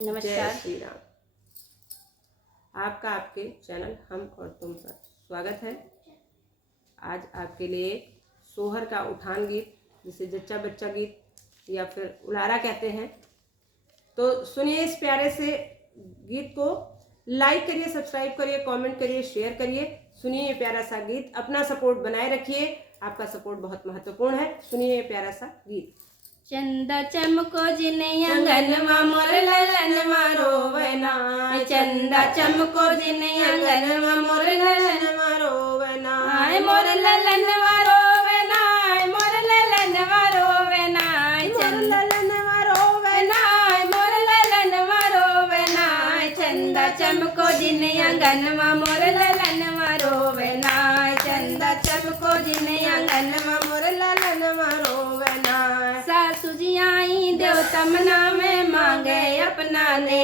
नमस्कार। जय श्री राम। आपका आपके चैनल हम और तुम पर स्वागत है। आज आपके लिए सोहर का उठान गीत, जिसे जच्चा बच्चा गीत या फिर उलारा कहते हैं, तो सुनिए इस प्यारे से गीत को। लाइक करिए, सब्सक्राइब करिए, कमेंट करिए, शेयर करिए। सुनिए ये प्यारा सा गीत, अपना सपोर्ट बनाए रखिए। आपका सपोर्ट बहुत महत्वपूर्ण है। सुनिए ये प्यारा सा गीत। चंदा चमको जिन अंगनवा मोर ललनवा रोवना, चंदा चमको जिन अंगनवा मोर ललनवा रोवना, मोर ललनवा रोवना, मोर ललनवा रोवना, चंदा ललनवा रोवना, मोर ललनवा रोवना, चंदा चमको जिन अंगनवा मोर ललनवा रोवना, चंदा चमको जिन अंगनवा मोर ललनवा रोवना। सासू जी आई देवता मनावे मांगे अपना ने,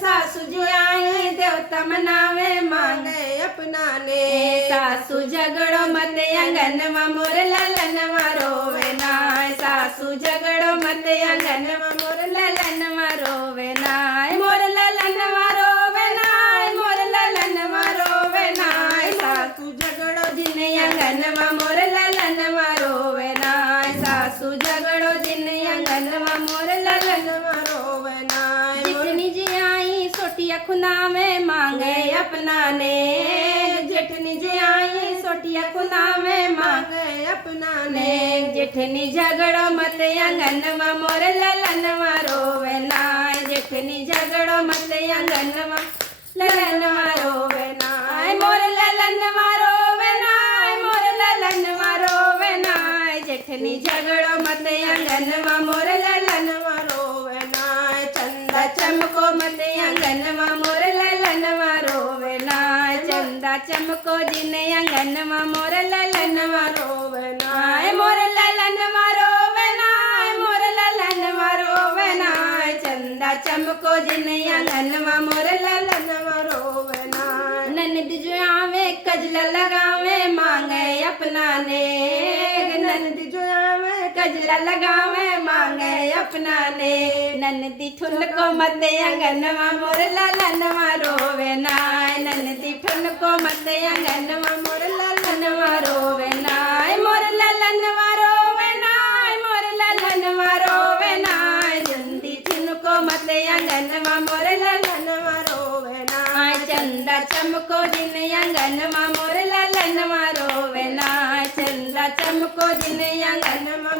सासू जी आई देवता मनावे मांगे अपना ने, सासू झगड़ो मत अंगनवा मोर ललनवा रोवेना, सासू झगड़ो मत अंगनवा मोर ललनवा रोवेना, मोर ललनवा रोवेना, मोर ललनवा रोवेना, सासू झगड़ो जिन अंगनवा मोर ललनवा रोवेना, सासू झगड़ो जिन अंगनवा मोर ललनवा रोवना। जितनी जी आई सोटिया खुना में मांगे अपना ने, जितनी जी आई सोटिया खुना में मांगे अपना ने, जितनी झगड़ो मत अंगनवा मोर ललनवा रोवना, जितनी झगड़ो मत अंगनवा ललनवा रोवना, मोर ललनवा रोवना, मोर ललनवा रोवना, जेठनी झगड़ो मत अंगनवा मोर ललनवा रोवना, चंदा चमको मत अंगनवा मोर ललनवा रोवना, चंदा चमको जिन अंगनवा मोर ललनवा रोवना, मोर ललनवा रोवना, मोर ललनवा रोवना, चंदा चमको जिन अंगनवा मोर ललनवा रोवना। ननद जो आवे कजला लगावे मांगे अपना ने, ननद जो आवे कजला लगावे मांगे अपना ने, ननदी ठुन को मत अंगनवा मोर ललनवा रोवेना, ननदी ठुन को मत अंगनवा मोर ललनवा रोवेना, मोर ललनवा रोवेना, मोर ललनवा रोवेना, जंदी ठुन को मत अंगनवा मोर ललनवा रोवेना, चंदा चमको जिन अंगनवा मोर ललनवा रोवेना, चंदा चमको जिन अंगनवा